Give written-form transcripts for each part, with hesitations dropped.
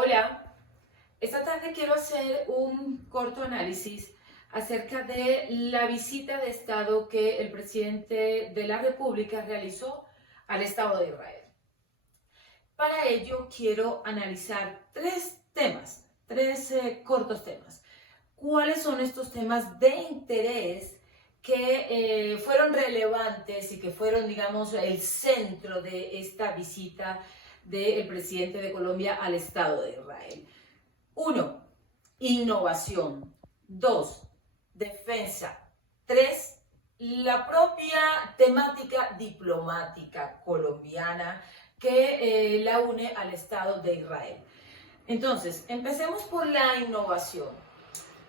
Hola, esta tarde quiero hacer un corto análisis acerca de la visita de Estado que el presidente de la República realizó al Estado de Israel. Para ello quiero analizar tres temas, cortos temas. ¿Cuáles son estos temas de interés que fueron relevantes y que fueron, digamos, el centro de esta visita del presidente de Colombia al Estado de Israel? Uno, innovación. Dos, defensa. Tres, la propia temática diplomática colombiana que la une al Estado de Israel. Entonces, empecemos por la innovación.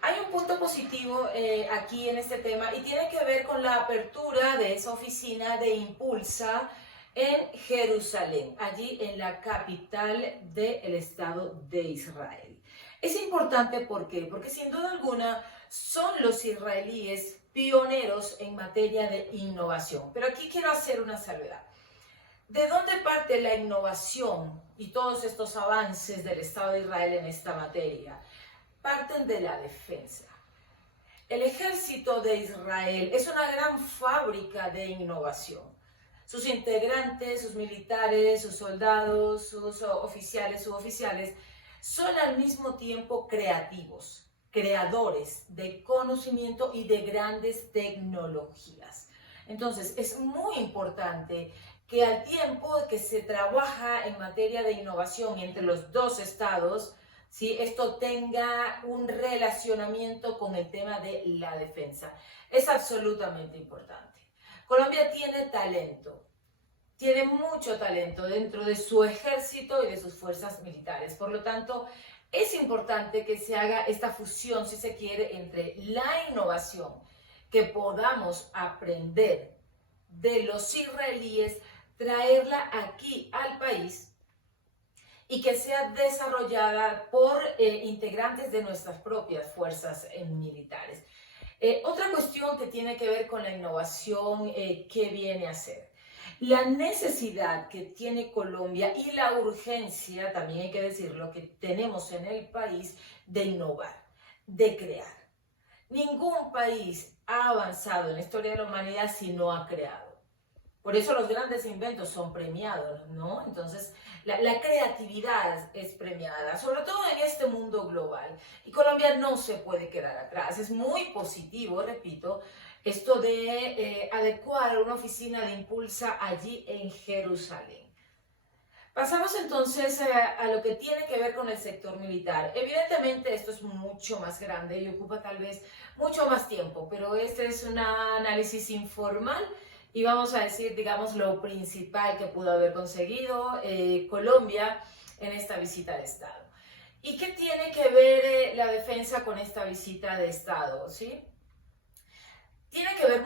Hay un punto positivo aquí en este tema y tiene que ver con la apertura de esa oficina de Impulsa en Jerusalén, allí en la capital del Estado de Israel. Es importante, ¿por qué? Porque sin duda alguna son los israelíes pioneros en materia de innovación. Pero aquí quiero hacer una salvedad. ¿De dónde parte la innovación y todos estos avances del Estado de Israel en esta materia? Parten de la defensa. El ejército de Israel es una gran fábrica de innovación. Sus integrantes, sus militares, sus soldados, sus oficiales, suboficiales, son al mismo tiempo creativos, creadores de conocimiento y de grandes tecnologías. Entonces, es muy importante que al tiempo que se trabaja en materia de innovación entre los dos estados, ¿sí?, esto tenga un relacionamiento con el tema de la defensa. Es absolutamente importante. Colombia tiene mucho talento dentro de su ejército y de sus fuerzas militares. Por lo tanto, es importante que se haga esta fusión, si se quiere, entre la innovación que podamos aprender de los israelíes, traerla aquí al país y que sea desarrollada por integrantes de nuestras propias fuerzas militares. Otra cuestión que tiene que ver con la innovación, ¿qué viene a ser? La necesidad que tiene Colombia y la urgencia, también hay que decirlo, que tenemos en el país de innovar, de crear. Ningún país ha avanzado en la historia de la humanidad si no ha creado. Por eso los grandes inventos son premiados, ¿no? Entonces, la creatividad es premiada, sobre todo en este mundo global. Y Colombia no se puede quedar atrás. Es muy positivo, repito, esto de adecuar una oficina de Impulsa allí en Jerusalén. Pasamos entonces a lo que tiene que ver con el sector militar. Evidentemente esto es mucho más grande y ocupa tal vez mucho más tiempo, pero este es un análisis informal y vamos a decir, digamos, lo principal que pudo haber conseguido Colombia en esta visita de Estado. ¿Y qué tiene que ver la defensa con esta visita de Estado? ¿Sí? Tiene que ver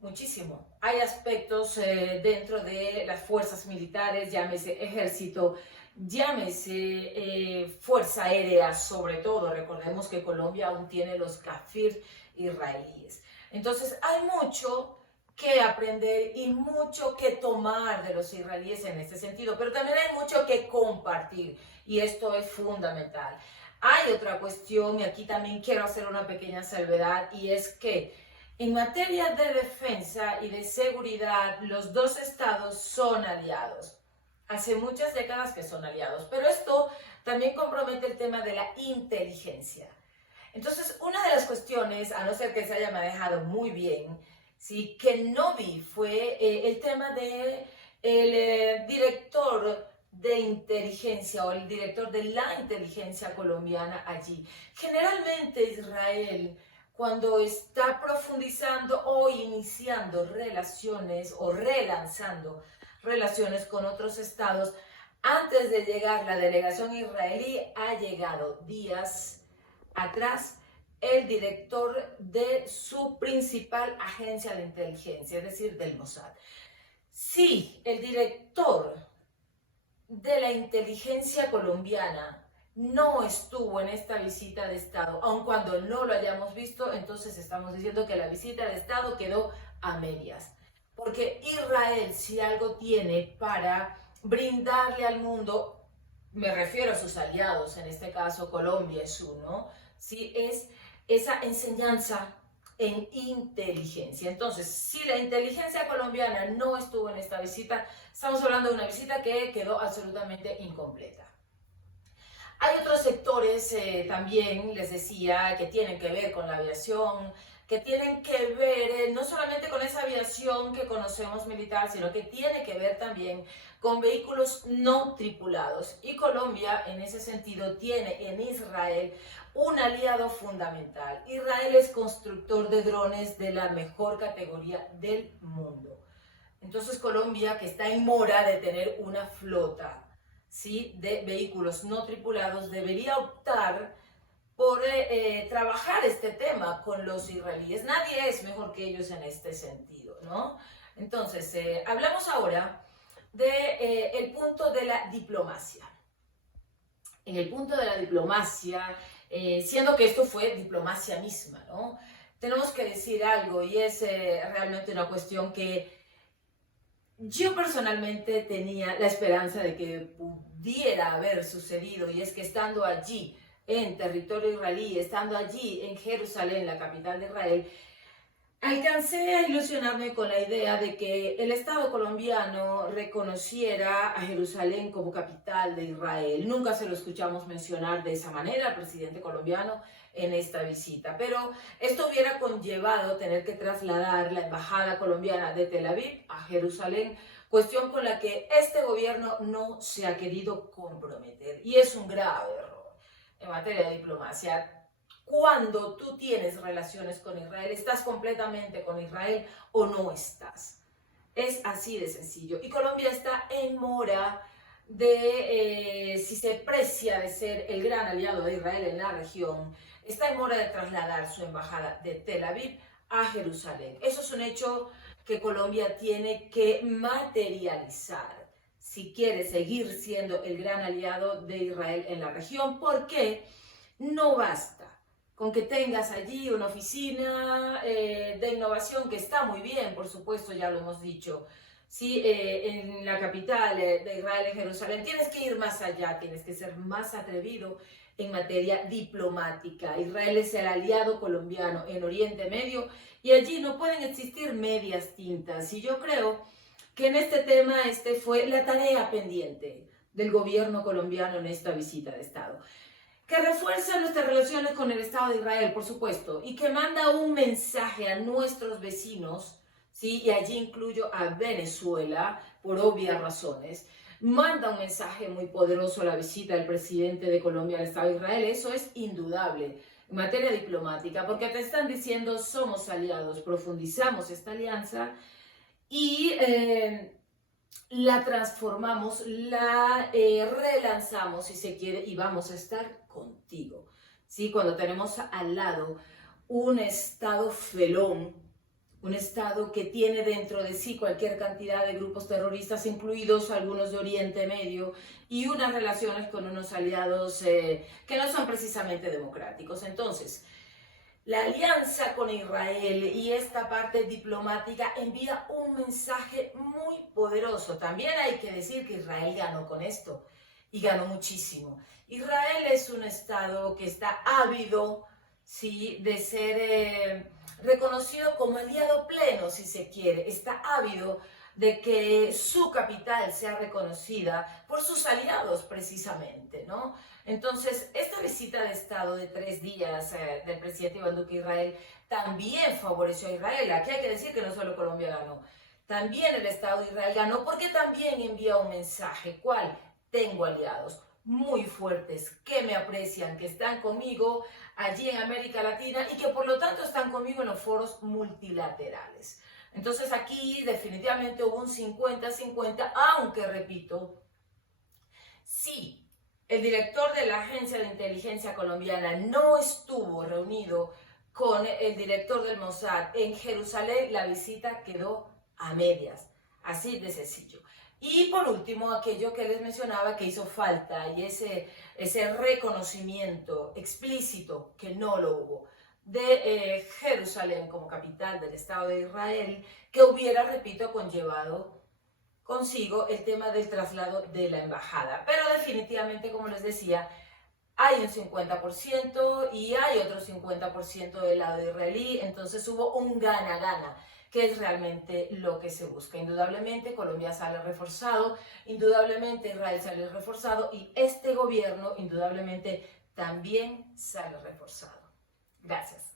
muchísimo. Hay aspectos dentro de las fuerzas militares, llámese ejército, llámese fuerza aérea, sobre todo. Recordemos que Colombia aún tiene los Kafir israelíes. Entonces hay mucho que aprender y mucho que tomar de los israelíes en este sentido, pero también hay mucho que compartir y esto es fundamental. Hay otra cuestión y aquí también quiero hacer una pequeña salvedad y es que en materia de defensa y de seguridad, los dos estados son aliados. Hace muchas décadas que son aliados, pero esto también compromete el tema de la inteligencia. Entonces, una de las cuestiones, a no ser que se haya manejado muy bien, sí, que no vi fue el tema de el director de inteligencia o el director de la inteligencia colombiana allí. Generalmente Israel, cuando está profundizando o iniciando relaciones o relanzando relaciones con otros estados, antes de llegar la delegación israelí ha llegado días atrás el director de su principal agencia de inteligencia, es decir, del Mossad. Si el director de la inteligencia colombiana no estuvo en esta visita de Estado, aun cuando no lo hayamos visto, entonces estamos diciendo que la visita de Estado quedó a medias. Porque Israel, si algo tiene para brindarle al mundo, me refiero a sus aliados, en este caso Colombia es uno, ¿sí? Es esa enseñanza en inteligencia. Entonces, si la inteligencia colombiana no estuvo en esta visita, estamos hablando de una visita que quedó absolutamente incompleta. Hay otros sectores también, les decía, que tienen que ver con la aviación, que tienen que ver no solamente con esa aviación que conocemos militar, sino que tiene que ver también con vehículos no tripulados. Y Colombia, en ese sentido, tiene en Israel un aliado fundamental. Israel es constructor de drones de la mejor categoría del mundo. Entonces Colombia, que está en mora de tener una flota, ¿sí?, de vehículos no tripulados, debería optar por trabajar este tema con los israelíes. Nadie es mejor que ellos en este sentido, ¿no? Entonces, hablamos ahora del punto de la diplomacia. En el punto de la diplomacia, siendo que esto fue diplomacia misma, ¿no? Tenemos que decir algo y es realmente una cuestión que yo personalmente tenía la esperanza de que pudiera haber sucedido, y es que estando allí en territorio israelí, estando allí en Jerusalén, la capital de Israel, alcancé a ilusionarme con la idea de que el Estado colombiano reconociera a Jerusalén como capital de Israel. Nunca se lo escuchamos mencionar de esa manera al presidente colombiano en esta visita, pero esto hubiera conllevado tener que trasladar la embajada colombiana de Tel Aviv a Jerusalén, cuestión con la que este gobierno no se ha querido comprometer, y es un grave error en materia de diplomacia. Cuando tú tienes relaciones con Israel, ¿estás completamente con Israel o no estás? Es así de sencillo. Y Colombia está en mora de, si se precia de ser el gran aliado de Israel en la región, está en mora de trasladar su embajada de Tel Aviv a Jerusalén. Eso es un hecho que Colombia tiene que materializar si quiere seguir siendo el gran aliado de Israel en la región, porque no basta con que tengas allí una oficina de innovación, que está muy bien, por supuesto, ya lo hemos dicho, ¿sí? En la capital de Israel, en Jerusalén. Tienes que ir más allá, tienes que ser más atrevido en materia diplomática. Israel es el aliado colombiano en Oriente Medio y allí no pueden existir medias tintas. Y yo creo que en este tema fue la tarea pendiente del gobierno colombiano en esta visita de Estado, que refuerza nuestras relaciones con el Estado de Israel, por supuesto, y que manda un mensaje a nuestros vecinos, ¿sí? Y allí incluyo a Venezuela, por obvias razones. Manda un mensaje muy poderoso a la visita del presidente de Colombia al Estado de Israel. Eso es indudable en materia diplomática, porque te están diciendo somos aliados, profundizamos esta alianza y la transformamos, la relanzamos, si se quiere, y vamos a estar contigo, ¿sí? Cuando tenemos al lado un Estado felón, un Estado que tiene dentro de sí cualquier cantidad de grupos terroristas, incluidos algunos de Oriente Medio, y unas relaciones con unos aliados que no son precisamente democráticos. Entonces, la alianza con Israel y esta parte diplomática envía un mensaje muy poderoso. También hay que decir que Israel ganó con esto, y ganó muchísimo. Israel es un Estado que está ávido, ¿sí?, de ser reconocido como aliado pleno, si se quiere. Está ávido de que su capital sea reconocida por sus aliados, precisamente, ¿no? Entonces, esta visita de Estado de 3 días del presidente Iván Duque a Israel también favoreció a Israel. Aquí hay que decir que no solo Colombia ganó, también el Estado de Israel ganó, porque también envía un mensaje. ¿Cuál? Tengo aliados muy fuertes que me aprecian, que están conmigo allí en América Latina y que por lo tanto están conmigo en los foros multilaterales. Entonces aquí definitivamente hubo un 50-50, aunque repito, sí, el director de la Agencia de Inteligencia Colombiana no estuvo reunido con el director del Mossad en Jerusalén, la visita quedó a medias, así de sencillo. Y por último, aquello que les mencionaba que hizo falta, y ese reconocimiento explícito, que no lo hubo, de Jerusalén como capital del Estado de Israel, que hubiera, repito, conllevado consigo el tema del traslado de la embajada. Pero definitivamente, como les decía, hay un 50% y hay otro 50% del lado israelí, entonces hubo un gana-gana, que es realmente lo que se busca. Indudablemente Colombia sale reforzado, indudablemente Israel sale reforzado y este gobierno indudablemente también sale reforzado. Gracias.